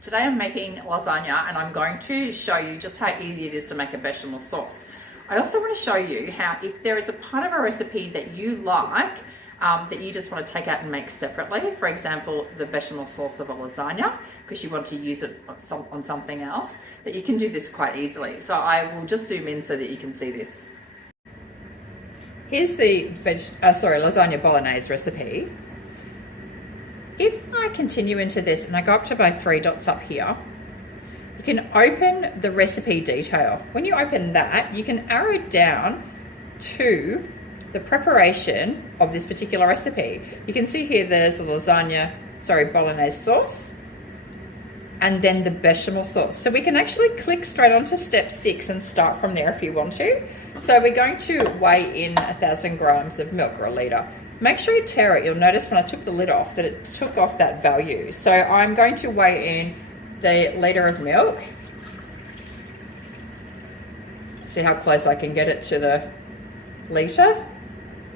Today I'm making lasagna and I'm going to show you just how easy it is to make a bechamel sauce. I also want to show you how if there is a part of a recipe that you like that you just want to take out and make separately, for example, the bechamel sauce of a lasagna, because you want to use it on something else, that you can do this quite easily. So I will just zoom in so that you can see this. Here's the lasagna bolognese recipe. If I continue into this and I go up to my three dots up here, you can open the recipe detail. When you open that, you can arrow down to the preparation of this particular recipe. You can see here there's the bolognese sauce and then the bechamel sauce. So we can actually click straight onto step 6 and start from there if you want to. So we're going to weigh in 1,000 grams of milk, or a litre. Make sure you tare it. You'll notice when I took the lid off that it took off that value. So I'm going to weigh in the litre of milk. See how close I can get it to the litre.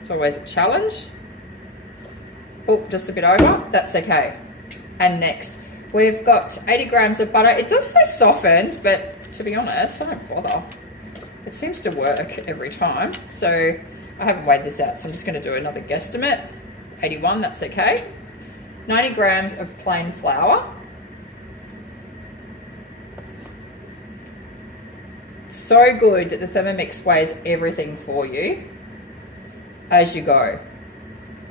It's always a challenge. Oh, just a bit over. That's okay. And next, we've got 80 grams of butter. It does say softened, but to be honest, I don't bother. It seems to work every time. So I haven't weighed this out, so I'm just going to do another guesstimate. 81, that's okay. 90 grams of plain flour. So good that the Thermomix weighs everything for you as you go.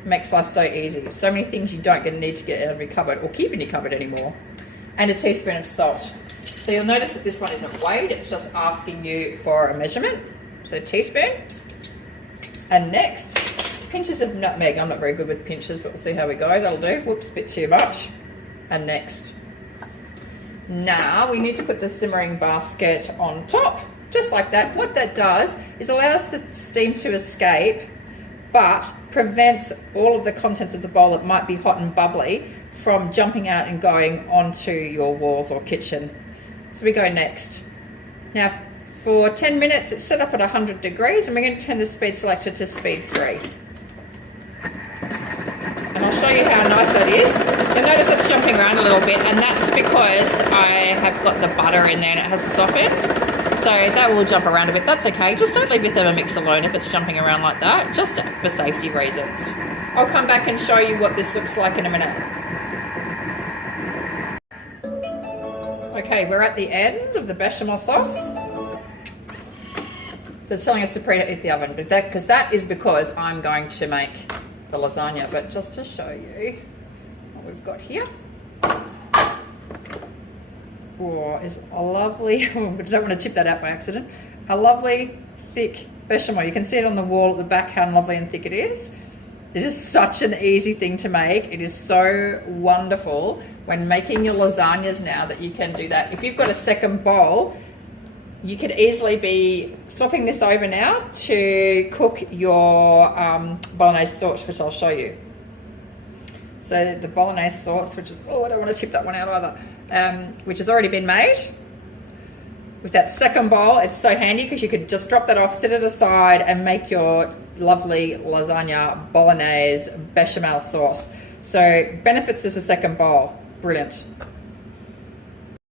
Makes life so easy. So many things you don't need to get out of your cupboard or keep in your cupboard anymore. And a teaspoon of salt. So you'll notice that this one isn't weighed, it's just asking you for a measurement. So a teaspoon. And next, pinches of nutmeg. I'm not very good with pinches, but we'll see how we go. That'll do. Whoops, a bit too much. And next. Now we need to put the simmering basket on top, just like that. What that does is allows the steam to escape, but prevents all of the contents of the bowl that might be hot and bubbly from jumping out and going onto your walls or kitchen. So we go next. Now, for 10 minutes, it's set up at 100 degrees, and we're going to turn the speed selector to speed 3. And I'll show you how nice that is. You'll notice it's jumping around a little bit, and that's because I have got the butter in there and it hasn't softened. So that will jump around a bit. That's okay. Just don't leave your Thermomix alone if it's jumping around like that, just for safety reasons. I'll come back and show you what this looks like in a minute. Okay, we're at the end of the bechamel sauce. So it's telling us to preheat the oven, but because I'm going to make the lasagna. But just to show you what we've got here. Oh, is a lovely, I don't want to tip that out by accident. A lovely thick bechamel. You can see it on the wall at the back how lovely and thick it is. It is such an easy thing to make. It is so wonderful when making your lasagnas now that you can do that. If you've got a second bowl, you could easily be swapping this over now to cook your bolognese sauce, which I'll show you. So the bolognese sauce, which is, I don't want to tip that one out either, which has already been made. With that second bowl, it's so handy because you could just drop that off, set it aside, and make your lovely lasagna bolognese bechamel sauce. So benefits of the second bowl, brilliant.